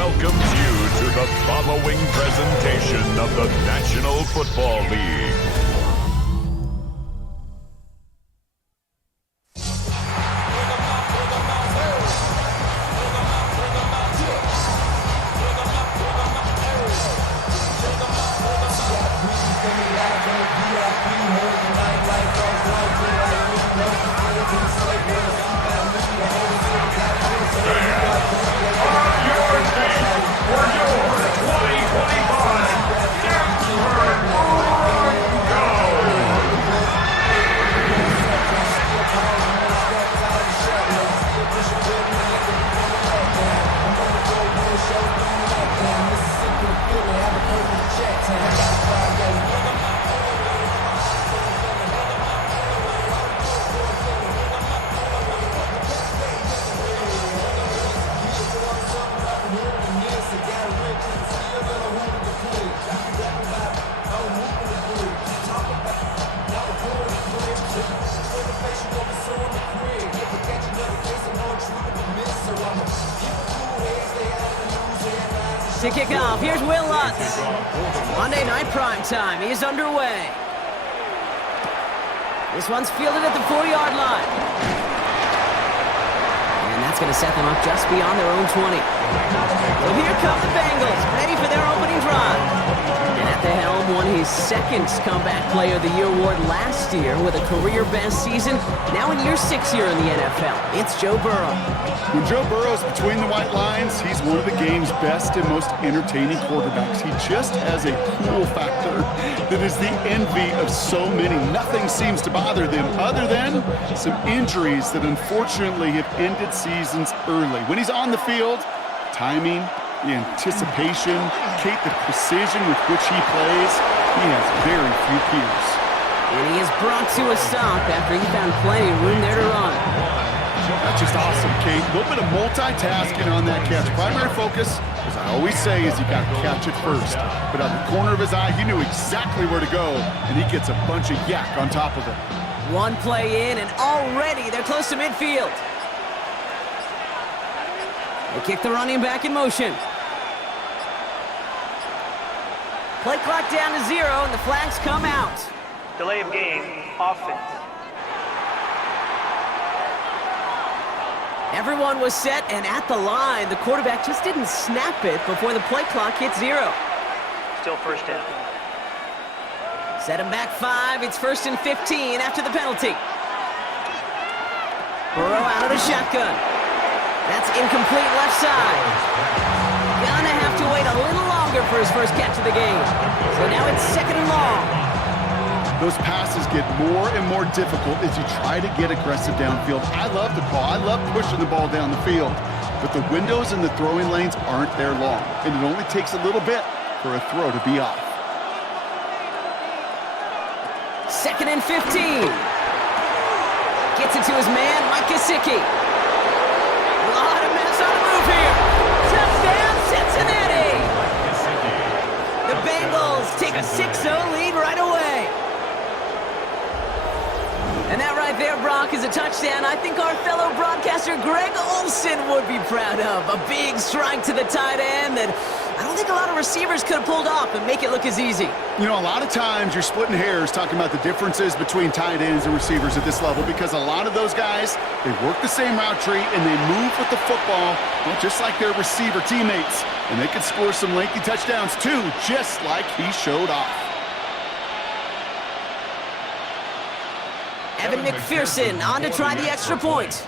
welcomes you to the following presentation of the National Football League. To kick off, here's Will Lutz. Monday night prime time, he is underway. This one's fielded at the 4-yard line. And that's going to set them up just beyond their own 20. So here come the Bengals, ready for their opening drive. And at the helm, won his second Comeback Player of the Year award last year with a career-best season. Now in year 6 here in the NFL, it's Joe Burrow. When Joe Burrow's between the white lines, he's one of the game's best and most entertaining quarterbacks. He just has a cool factor that is the envy of so many. Nothing seems to bother them other than some injuries that unfortunately have ended seasons early. When he's on the field, timing, the anticipation, the precision with which he plays, he has very few peers. And he is brought to a stop after he found plenty of room there to run. That's just awesome, Kate. A little bit of multitasking on that catch. Primary focus, as I always say, is you got to catch it first. But out of the corner of his eye, he knew exactly where to go, and he gets a bunch of yak on top of it. One play in, and already they're close to midfield. They kick the running back in motion. Play clock down to 0, and the flags come out. Delay of game, offense. Everyone was set and at the line. The quarterback just didn't snap it before the play clock hit 0. Still first down. Set him back 5. It's 1st and 15 after the penalty. Burrow out of the shotgun. That's incomplete left side. Gonna have to wait a little longer for his first catch of the game. So now it's 2nd and long. Those passes get more and more difficult as you try to get aggressive downfield. I love the call. I love pushing the ball down the field. But the windows in the throwing lanes aren't there long, and it only takes a little bit for a throw to be off. 2nd and 15. Gets it to his man, Mike Gesicki. A lot of minutes on the move here. Touchdown, Cincinnati! The Bengals take a 6-0 lead right away. And that right there, Brock, is a touchdown I think our fellow broadcaster Greg Olsen would be proud of. A big strike to the tight end that I don't think a lot of receivers could have pulled off and make it look as easy. You know, a lot of times you're splitting hairs talking about the differences between tight ends and receivers at this level because a lot of those guys, they work the same route tree and they move with the football, well, just like their receiver teammates. And they can score some lengthy touchdowns too, just like he showed off. Evan McPherson on to try the extra point.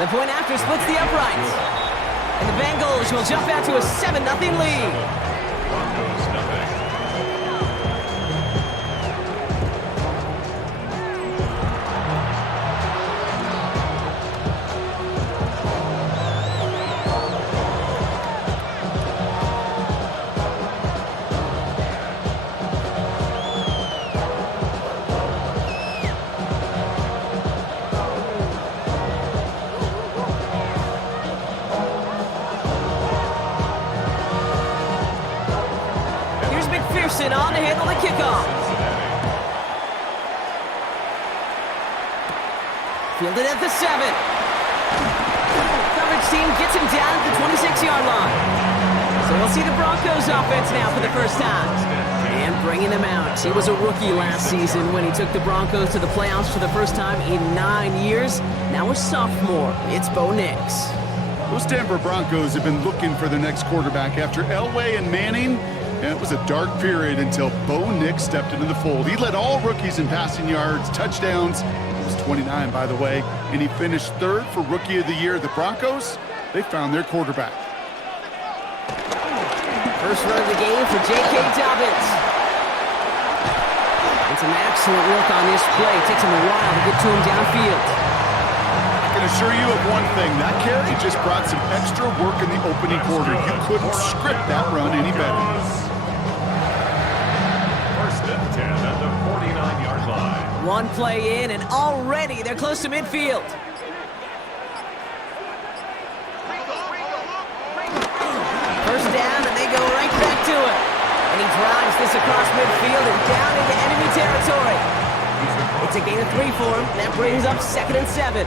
The point after splits the uprights. And the Bengals will jump out to a 7-0 lead. McPherson on to handle the kickoff. Fielded at the 7. Coverage team gets him down at the 26-yard line. So we'll see the Broncos offense now for the first time. And bringing them out. He was a rookie last season when he took the Broncos to the playoffs for the first time in 9 years. Now a sophomore. It's Bo Nix. Those Denver Broncos have been looking for their next quarterback after Elway and Manning. And it was a dark period until Bo Nix stepped into the fold. He led all rookies in passing yards, touchdowns. He was 29, by the way. And he finished third for Rookie of the Year. The Broncos, they found their quarterback. First run of the game for J.K. Dobbins. It's an excellent look on this play. Takes him a while to get to him downfield. I can assure you of one thing. That carry just brought some extra work in the opening quarter. You couldn't script that run any better. First and 10 at the 49-yard line. One play in, and already they're close to midfield. First down, and they go right back to it. And he drives this across midfield and down into enemy territory. It's a gain of 3 for him. That brings up 2nd and 7.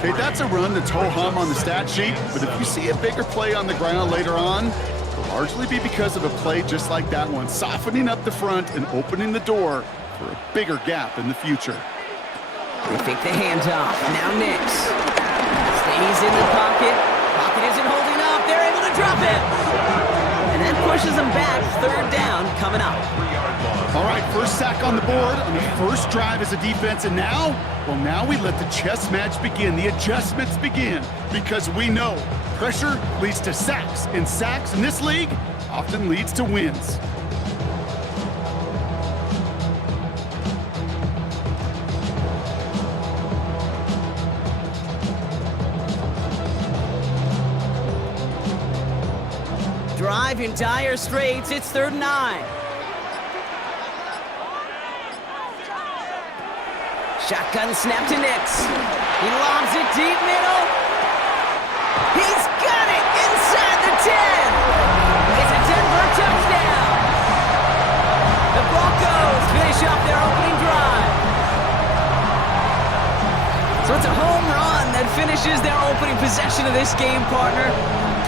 Okay, that's a run that's ho-hum on the stat sheet, but if you see a bigger play on the ground later on, it'll largely be because of a play just like that one, softening up the front and opening the door for a bigger gap in the future. They fake the handoff. Now Nix. Stays in the pocket. Pocket isn't holding up. They're able to drop it. And that pushes them back. 3rd down coming up. All right, first sack on the board on the first drive as a defense, and now, well, now we let the chess match begin, the adjustments begin, because we know pressure leads to sacks, and sacks in this league often leads to wins. Drive in dire straits. It's 3rd and 9. Shotgun snap to Nix. He lobs it deep middle. He's got it inside the 10. It's a Denver touchdown. The Broncos finish off their opening drive. So it's a home run that finishes their opening possession of this game, partner.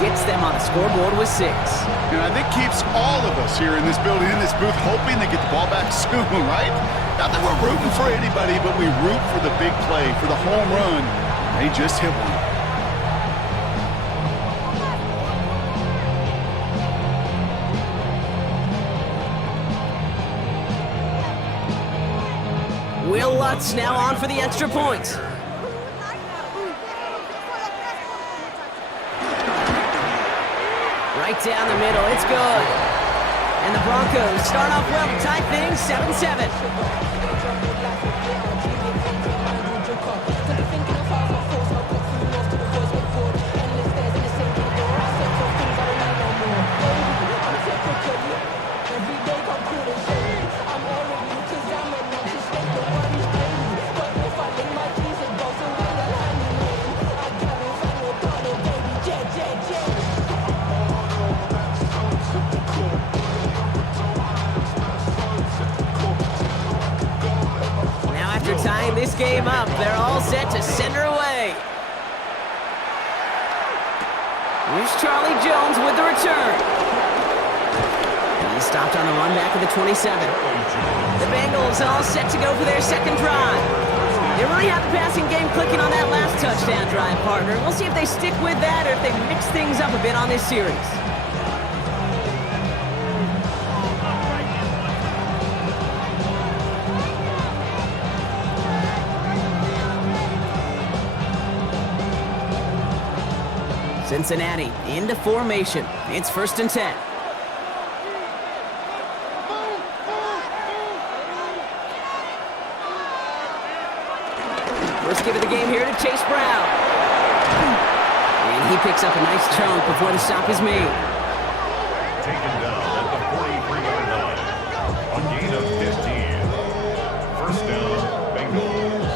Gets them on the scoreboard with 6. And I think keeps all of us here in this building, in this booth, hoping they get the ball back soon, right? Not that we're rooting for anybody, but we root for the big play, for the home run. They just hit one. Will Lutz now on for the extra point. Right down the middle, it's good. And the Broncos start off well to tie things 7-7. Tying this game up, they're all set to send her away. Here's Charlie Jones with the return. He stopped on the run back of the 27. The Bengals all set to go for their 2nd drive. They really have the passing game clicking on that last touchdown drive, partner. We'll see if they stick with that or if they mix things up a bit on this series. Cincinnati into formation. It's 1st and 10. First give of the game here to Chase Brown. And he picks up a nice chunk before the stop is made. Taken down at the 43-yard line. A gain of 15. First down, Bengals.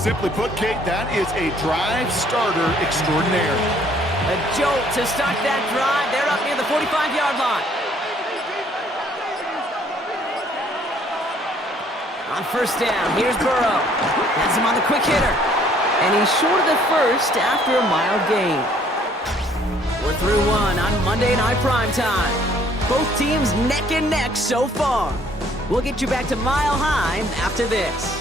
Simply put, Kate, that is a drive starter extraordinaire. A jolt to start that drive. They're up near the 45-yard line. On first down, here's Burrow. Has him on the quick hitter. And he's short of the first after a mild gain. We're through one on Monday Night Primetime. Both teams neck and neck so far. We'll get you back to Mile High after this.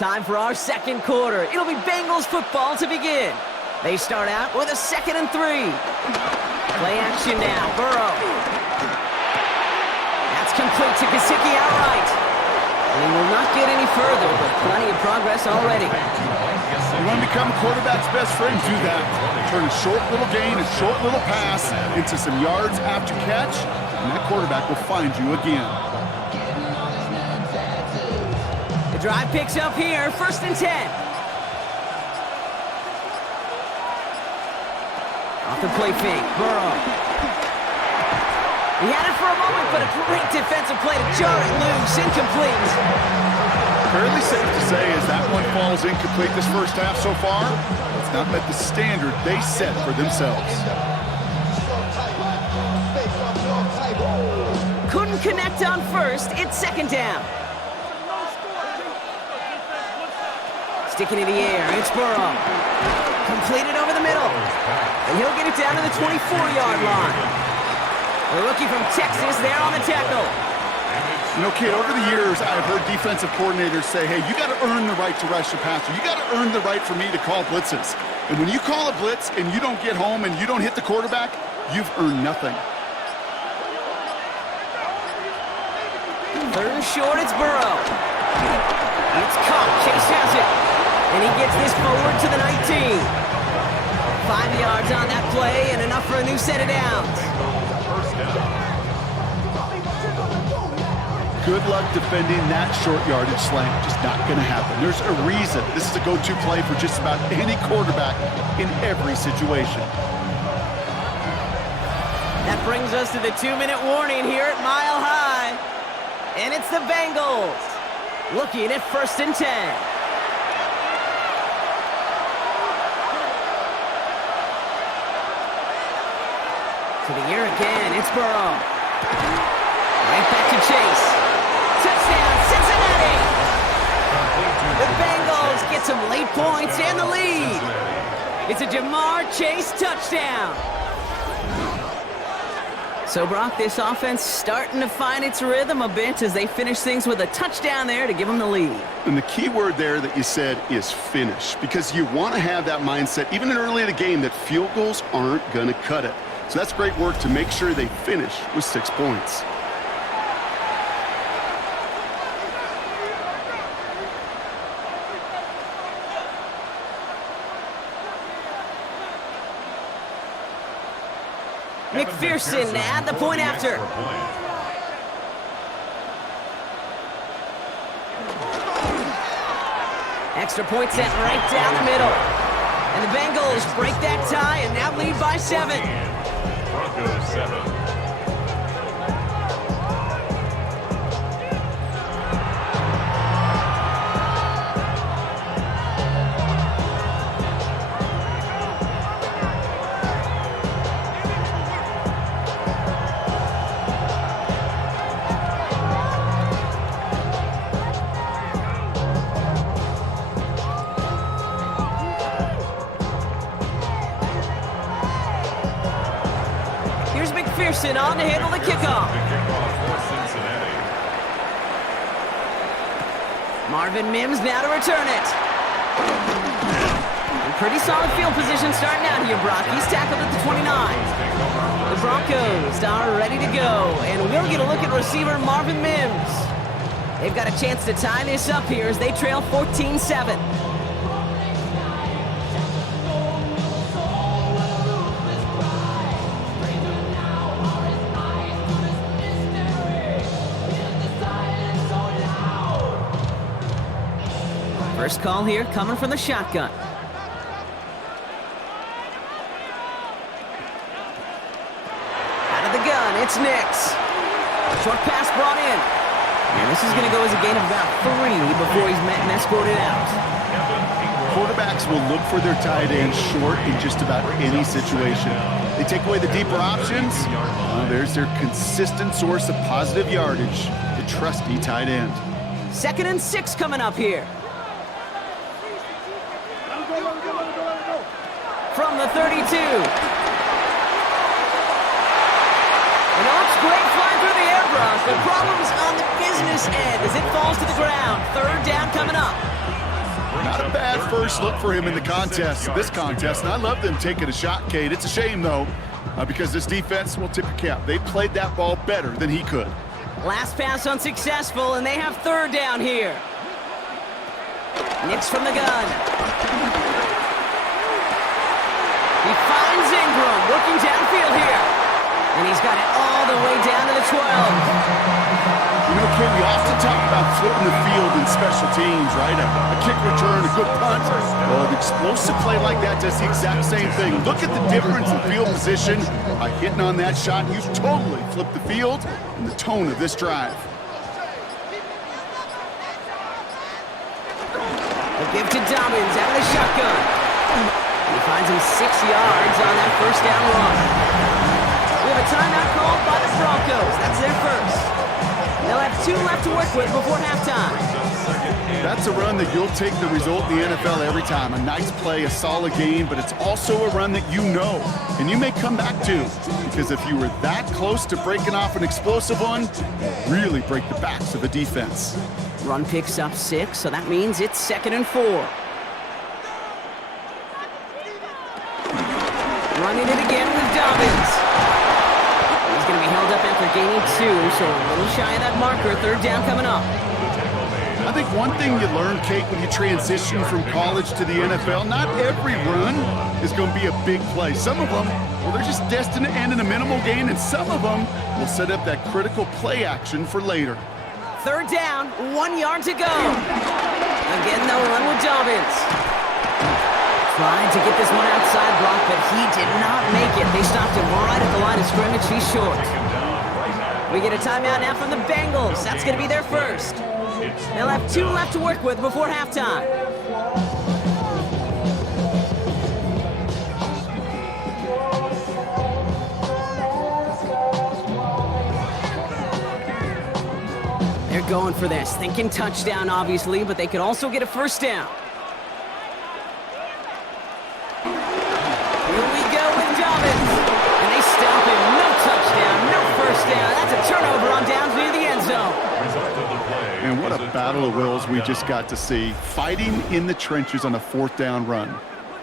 Time for our second quarter. It'll be Bengals football to begin. They start out with a 2nd and 3. Play action now. Burrow. That's complete to Gesicki outright. And he will not get any further, but plenty of progress already. You want to become a quarterback's best friend? Do that. Turn a short little gain, a short little pass into some yards after catch, and that quarterback will find you again. Drive picks up here, 1st and 10. Off the play fake, Burrow. He had it for a moment, but a great defensive play to jar it loose, incomplete. Fairly safe to say as that one falls incomplete this first half so far, it's not met the standard they set for themselves. Couldn't connect on first, it's 2nd down. Sticking in the air, it's Burrow. Completed over the middle. And he'll get it down to the 24-yard line. The rookie from Texas there on the tackle. You know, kid, over the years, I've heard defensive coordinators say, hey, you got to earn the right to rush the passer. You got to earn the right for me to call blitzes. And when you call a blitz and you don't get home and you don't hit the quarterback, you've earned nothing. 3rd and short, it's Burrow. It's caught, Chase has it. And he gets this forward to the 19. 5 yards on that play and enough for a new set of downs. First down. Good luck defending that short yardage slant. Just not going to happen. There's a reason this is a go-to play for just about any quarterback in every situation. That brings us to the 2-minute warning here at Mile High. And it's the Bengals looking at 1st and 10. To the air again, it's Burrow. Right back to Chase. Touchdown, Cincinnati! The Bengals get some late points and the lead. It's a Jamar Chase touchdown. So, Brock, this offense starting to find its rhythm a bit as they finish things with a touchdown there to give them the lead. And the key word there that you said is finish, because you want to have that mindset, even early in the game, that field goals aren't going to cut it. So that's great work to make sure they finish with 6 points. McPherson at the point after. Extra point set right down the middle. And the Bengals break that tie and now lead by 7. Broncos 7. McPherson on to handle the kickoff. For Cincinnati. Marvin Mims now to return it. And pretty solid field position starting out here, Brock. He's tackled at the 29. The Broncos are ready to go, and we'll get a look at receiver Marvin Mims. They've got a chance to tie this up here as they trail 14-7. First call here coming from the shotgun. Out of the gun, it's Nix. Short pass brought in. And this is going to go as a gain of about 3 before he's escorted out. Quarterbacks will look for their tight end short in just about any situation. They take away the deeper options. There's their consistent source of positive yardage, the trusty tight end. 2nd and 6 coming up here. From the 32. And looks great flying through the air, Brock. The problem's on the business end as it falls to the ground. 3rd down coming up. Not a bad first look for him in the this contest, and I love them taking a shot, Kate. It's a shame, though, because this defense will tip your cap. They played that ball better than he could. Last pass unsuccessful, and they have 3rd down here. Nix from the gun. He finds Ingram, working downfield here. And he's got it all the way down to the 12. You know, Kate, we often talk about flipping the field in special teams, right? A kick return, a good punt. Well, an explosive play like that does the exact same thing. Look at the difference in field position by hitting on that shot. You totally flip the field and the tone of this drive. A give to Dobbins out of the shotgun. He finds him 6 yards on that 1st down run. We have a timeout called by the Broncos. That's their first. They'll have 2 left to work with before halftime. That's a run that you'll take the result in the NFL every time. A nice play, a solid game, but it's also a run that you know, and you may come back to, because if you were that close to breaking off an explosive one, you really break the backs of the defense. Run picks up 6, so that means it's 2nd and 4. Running it again with Dobbins. He's going to be held up after gaining 2, so a little shy of that marker. 3rd down coming up. I think one thing you learn, Kate, when you transition from college to the NFL, not every run is going to be a big play. Some of them, well, they're just destined to end in a minimal gain, and some of them will set up that critical play action for later. 3rd down, 1 yard to go. Again, they'll run with Dobbins. Tried to get this one outside, Brock, but he did not make it. They stopped him right at the line of scrimmage. He's short. We get a timeout now from the Bengals. That's going to be their first. They'll have 2 left to work with before halftime. They're going for this, thinking touchdown, obviously, but they could also get a 1st down. Here we go with Dobbins. And they stop him. No touchdown, no 1st down. That's a turnover on downs near the end zone. And what a battle of wills we just got to see. Fighting in the trenches on a 4th down run.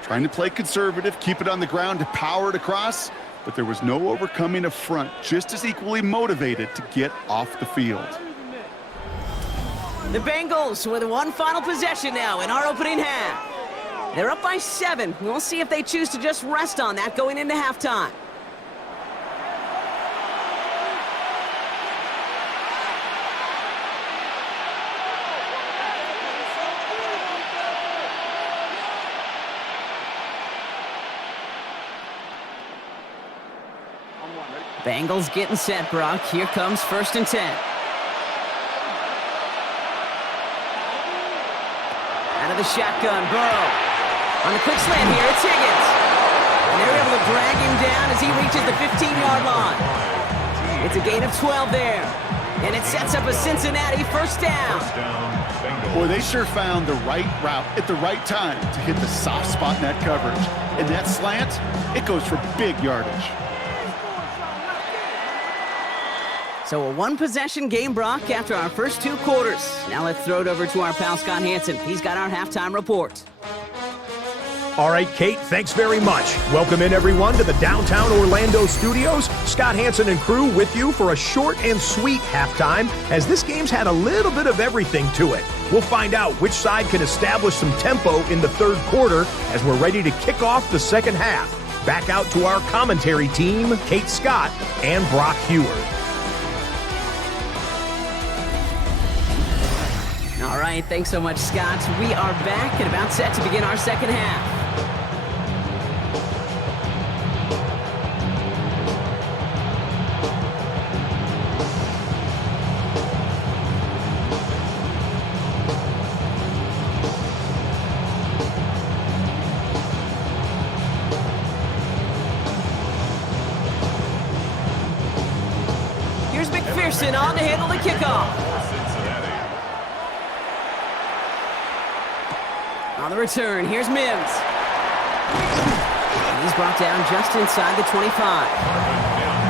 Trying to play conservative, keep it on the ground to power it across, but there was no overcoming a front just as equally motivated to get off the field. The Bengals with 1 final possession now in our opening half. They're up by 7. We'll see if they choose to just rest on that going into halftime. Bengals getting set, Brock. Here comes 1st and 10. Out of the shotgun, Burrow. On the quick slant here, it's Higgins. And they're able to drag him down as he reaches the 15-yard line. It's a gain of 12 there. And it sets up a Cincinnati 1st down. Boy, they sure found the right route at the right time to hit the soft spot in that coverage. And that slant, it goes for big yardage. So a 1-possession game, Brock, after our first 2 quarters. Now let's throw it over to our pal Scott Hansen. He's got our halftime report. All right, Kate, thanks very much. Welcome in, everyone, to the downtown Orlando studios. Scott Hansen and crew with you for a short and sweet halftime, as this game's had a little bit of everything to it. We'll find out which side can establish some tempo in the 3rd quarter as we're ready to kick off the 2nd half. Back out to our commentary team, Kate Scott and Brock Heward. All right, thanks so much, Scott. We are back and about set to begin our 2nd half. Pearson on to handle the kickoff. Cincinnati. On the return, here's Mims. He's brought down just inside the 25.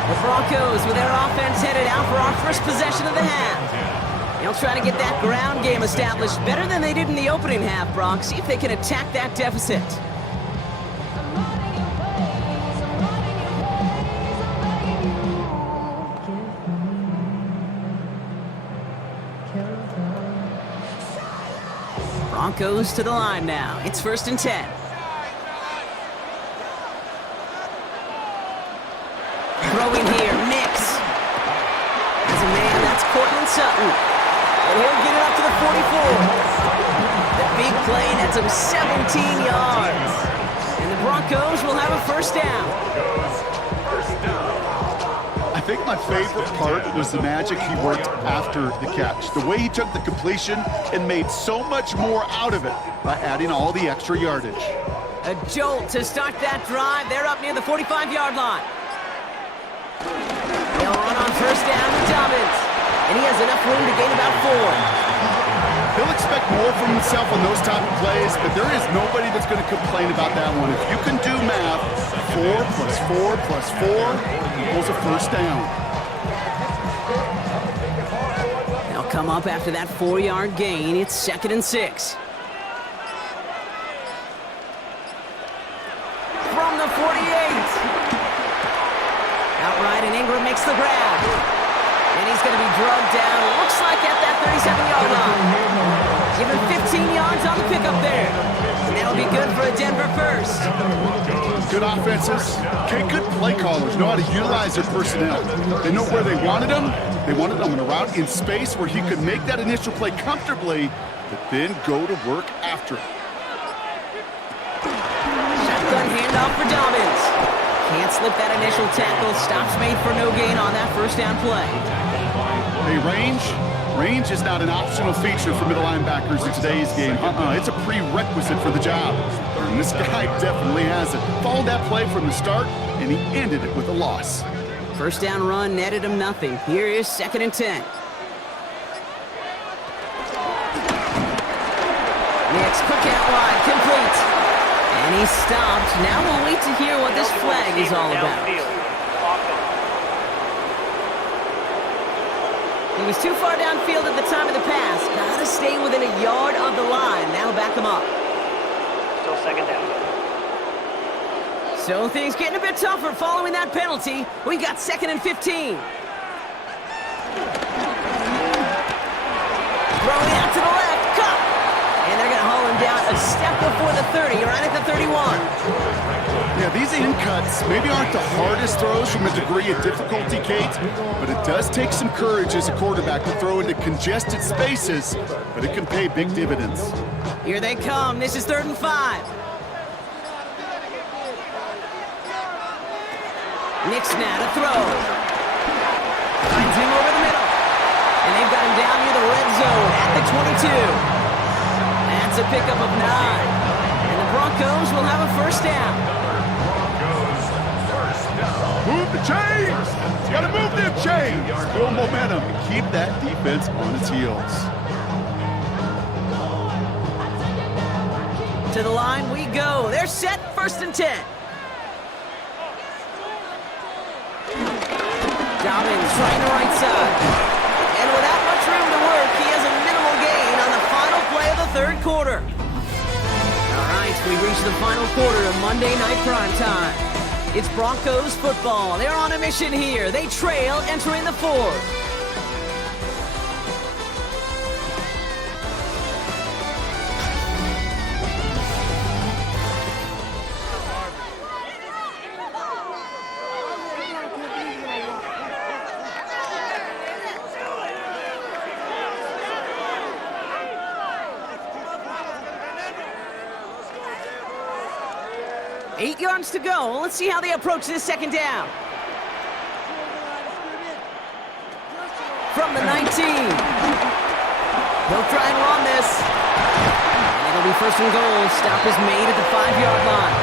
The Broncos with their offense headed out for our first possession of the half. They'll try to get that ground game established better than they did in the opening half, Brock. See if they can attack that deficit. Broncos to the line now. It's 1st and 10. Throwing here, Nix. As a man, that's Cortland Sutton. And he'll get it up to the 44. The big play nets him 17 yards. And the Broncos will have a 1st down. I think my favorite part was the magic he worked after the catch. The way he took the completion and made so much more out of it by adding all the extra yardage. A jolt to start that drive. They're up near the 45-yard line. They'll run on 1st down with Dobbins. And he has enough room to gain about 4. He'll expect more from himself on those type of plays, but there is nobody that's going to complain about that one. If you can do math, 4 plus 4 plus 4 equals a 1st down. They'll come up after that 4-yard gain. It's 2nd and 6. From the 48. Outright, and Ingram makes the grab. And he's going to be drugged down, looks like at that 37-yard line. Give him 15 yards on the pickup there. And that'll be good for a Denver 1st. Good offenses, okay, good play callers know how to utilize their personnel. They know where they wanted them. They wanted them in a route in space where he could make that initial play comfortably, but then go to work after it. Shotgun handoff for Dobbins. Can't slip that initial tackle. Stops made for no gain on that 1st down play. Hey, range is not an optional feature for middle linebackers in today's game. It's a prerequisite for the job. And this guy definitely has it. Followed that play from the start, and he ended it with a loss. 1st down run netted him nothing. Here is 2nd and 10. Next, quick out wide, complete. And he's stopped. Now we'll wait to hear what this flag is all about. He was too far downfield at the time of the pass. Gotta stay within a yard of the line. Now back him up. Still 2nd down. So things getting a bit tougher following that penalty. We got 2nd and 15. Throwing out to the left. Cut! And they're going to haul him down a step before the 30, right at the 31. Yeah, these in cuts maybe aren't the hardest throws from a degree of difficulty, Kate, but it does take some courage as a quarterback to throw into congested spaces, but it can pay big dividends. Here they come. This is 3rd and 5. Nick's now to throw. Finds him over the middle. And they've got him down near the red zone at the 22. That's a pickup of 9. And the Broncos will have a 1st down. Move the chains! Gotta move them chains! Build momentum and keep that defense on its heels. To the line we go. They're set, 1st and 10. Dobbins trying the right side. And without much room to work, he has a minimal gain on the final play of the 3rd quarter. All right, we've reached the final quarter of Monday Night Primetime. It's Broncos football. They're on a mission here. They trail entering the 4th. Eight yards to go. Let's see how they approach this 2nd down. From the 19. They'll try and run this. And it'll be 1st and goal. Stop is made at the 5-yard line.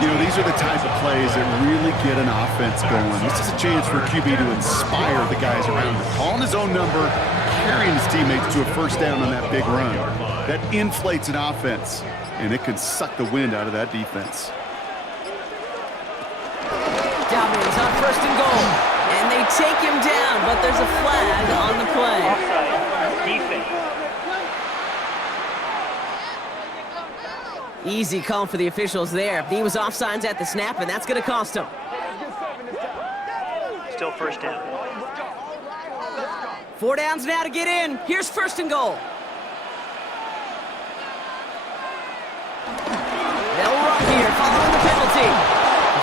You know, these are the type of plays that really get an offense going. This is a chance for QB to inspire the guys around him. Calling his own number, carrying his teammates to a first down on that big run. That inflates an offense, and it can suck the wind out of that defense. Dobbins on first and goal. And they take him down, but there's a flag on the play. Offside. Defense. Easy call for the officials there. He was offsides at the snap, and that's going to cost him. Still first down. 4 downs now to get in. Here's first and goal. They'll run here, following the penalty.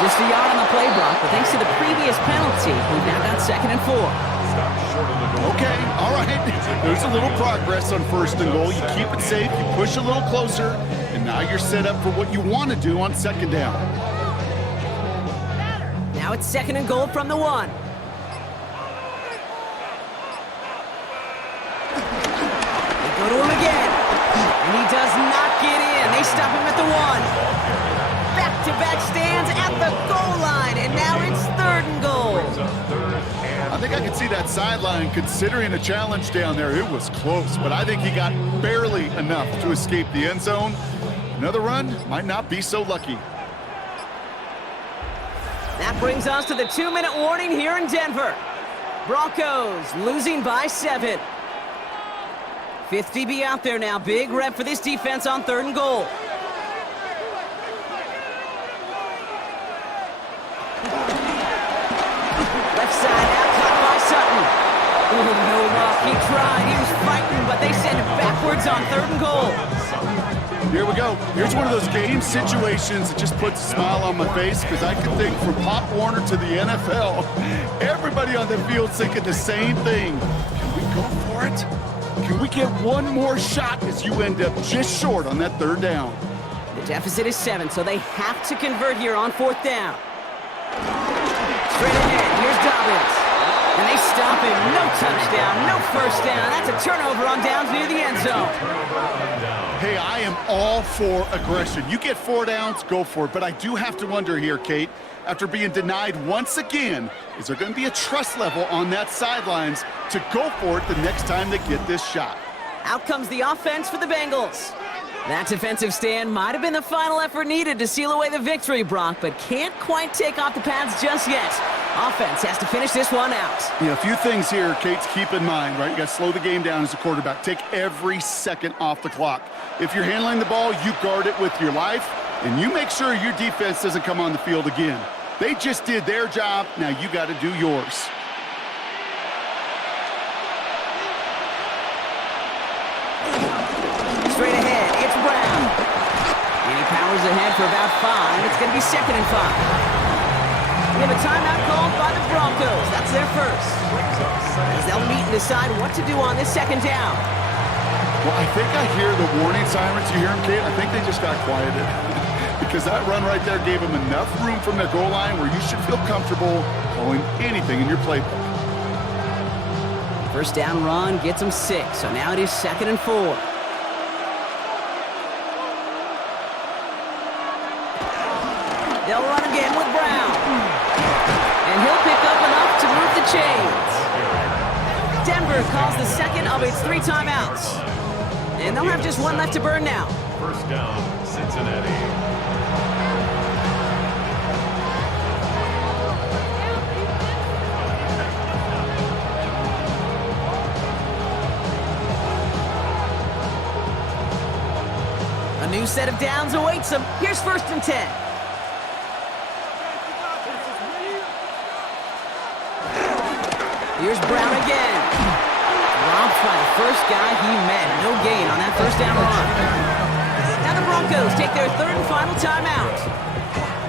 Just a yard on the play block, but thanks to the previous penalty, we've now got 2nd and 4. Okay, all right. There's a little progress on first and goal. You keep it safe, you push a little closer, and now you're set up for what you want to do on 2nd down. Now it's 2nd and goal from the 1. They go to him again, and he does not get in. They stop him at the 1. Back-to-back stands at the goal line, and now it's 3rd and goal. I think I can see that sideline considering a challenge down there. It was close, but I think he got barely enough to escape the end zone. Another run might not be so lucky. That brings us to the 2-minute warning here in Denver. Broncos losing by 7. 5th DB out there now. Big rep for this defense on 3rd and goal. Left side now, caught by Sutton. Oh, no luck. He tried. He was fighting, but they send him backwards on 3rd and goal. Here we go. Here's one of those game situations that just puts a smile on my face because I can think from Pop Warner to the NFL, everybody on the field thinking the same thing. Can we go for it? Can we get one more shot as you end up just short on that 3rd down? The deficit is 7, so they have to convert here on 4th down. Straight ahead, here's Dobbins. And they stop him. No touchdown, no first down. That's a turnover on downs near the end zone. Hey, I am all for aggression. You get 4 downs, go for it. But I do have to wonder here, Kate, after being denied once again, is there going to be a trust level on that sidelines to go for it the next time they get this shot? Out comes the offense for the Bengals. That defensive stand might have been the final effort needed to seal away the victory, Brock, but can't quite take off the pads just yet. Offense has to finish this one out. Yeah, a few things here, Kate, to keep in mind, right? You got to slow the game down as a quarterback. Take every second off the clock. If you're handling the ball, you guard it with your life, and you make sure your defense doesn't come on the field again. They just did their job. Now you got to do yours. Straight ahead, it's Brown. And he powers ahead for about 5. It's going to be 2nd and 5. We have a timeout called by the Broncos. That's their first. As they'll meet and decide what to do on this 2nd down. Well, I think I hear the warning sirens. You hear them, Kate? I think they just got quieted. Because that run right there gave them enough room from their goal line where you should feel comfortable calling anything in your playbook. First down run gets them 6. So now it is 2nd and 4. They'll run again with Brown. And he'll pick up enough to move the chains. Denver calls the 2nd of its 3 timeouts. And they'll have just 1 left to burn now. First down, Cincinnati. A new set of downs awaits them. Here's 1st and 10. Here's Brown again. Dropped by the first guy he met. No gain on that first down run. Now the Broncos take their 3rd and final timeout.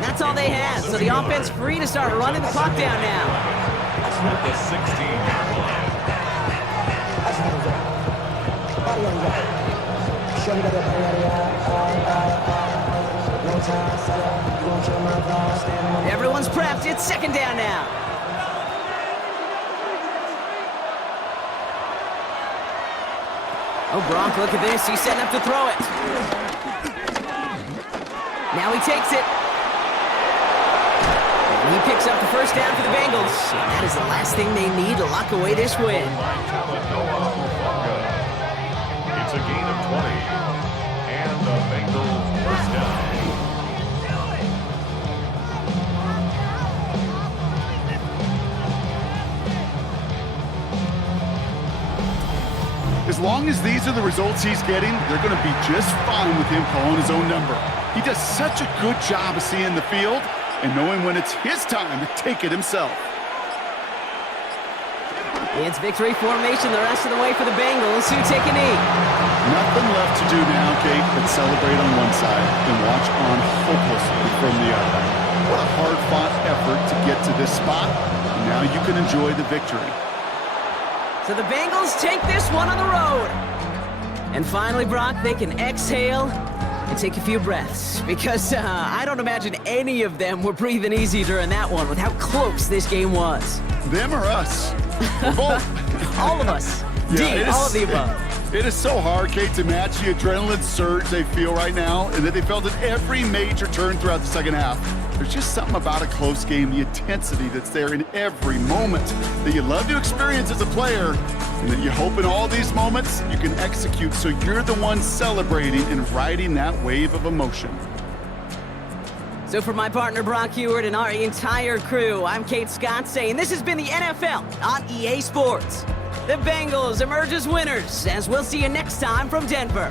That's all they had, so the offense free to start running the clock down now. At the 16-yard line. Everyone's prepped. It's 2nd down now. Oh, Gronk, look at this. He's setting up to throw it. Now he takes it. And he picks up the first down for the Bengals. And that is the last thing they need to lock away this win. It's a gain of 20. And the Bengals first down. As long as these are the results he's getting, they're going to be just fine with him calling his own number. He does such a good job of seeing the field and knowing when it's his time to take it himself. It's victory formation the rest of the way for the Bengals, who take a knee. Nothing left to do now, Kate, but celebrate on one side and watch on hopelessly from the other. What a hard-fought effort to get to this spot, and now you can enjoy the victory. So the Bengals take this one on the road. And finally, Brock, they can exhale and take a few breaths. Because I don't imagine any of them were breathing easy during that one with how close this game was. Them or us? We're both. All of us. Yeah, all of the above. It is so hard, Kate, to match the adrenaline surge they feel right now and that they felt at every major turn throughout the second half. There's just something about a close game, the intensity that's there in every moment that you love to experience as a player, and that you hope in all these moments you can execute so you're the one celebrating and riding that wave of emotion. So for my partner Brock Heward and our entire crew, I'm Kate Scott saying this has been the NFL on EA Sports. The Bengals emerge as winners, as we'll see you next time from Denver.